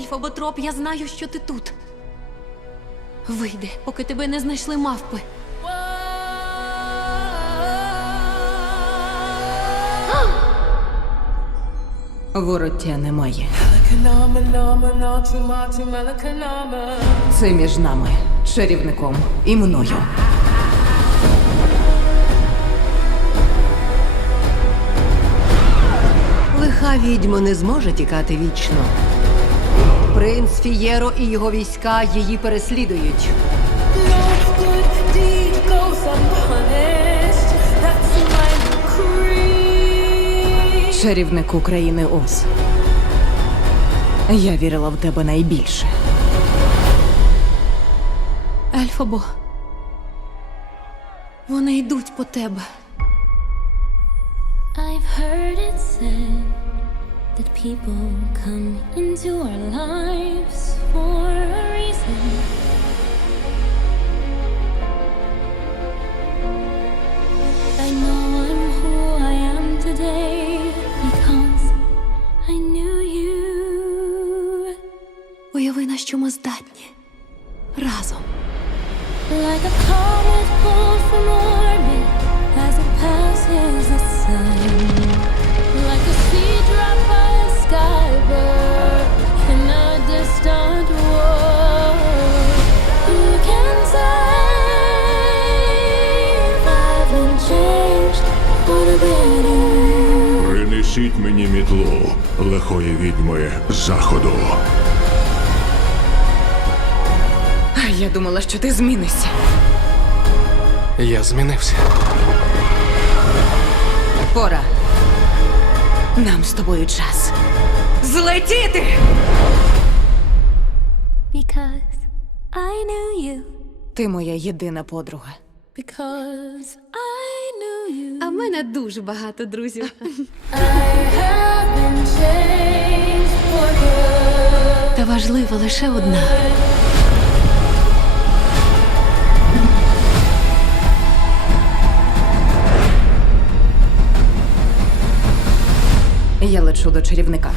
Ельфоботроп, я знаю, що ти тут. Вийди, поки тебе не знайшли мавпи. Вороття немає. Це між нами, чарівником і мною. Лиха відьма не зможе тікати вічно. Принц Фієро і його війська її переслідують. Чарівник України Оз. Я вірила в тебе найбільше. Ельфобо. Вони йдуть по тебе. I've heard it said people come into our lives for a reason. I know I'm who I am today because I knew you. Уяви, на що ми здатні. Разом. Like a comet pulled from Принесіть мені мітлу лихої відьми заходу. А я думала, що ти змінишся. Я змінився. Пора. Нам з тобою час. Злетіти! Because I knew you. Ти моя єдина подруга. Because I. А в мене дуже багато друзів. Та важлива лише одна. Я лечу до чарівника.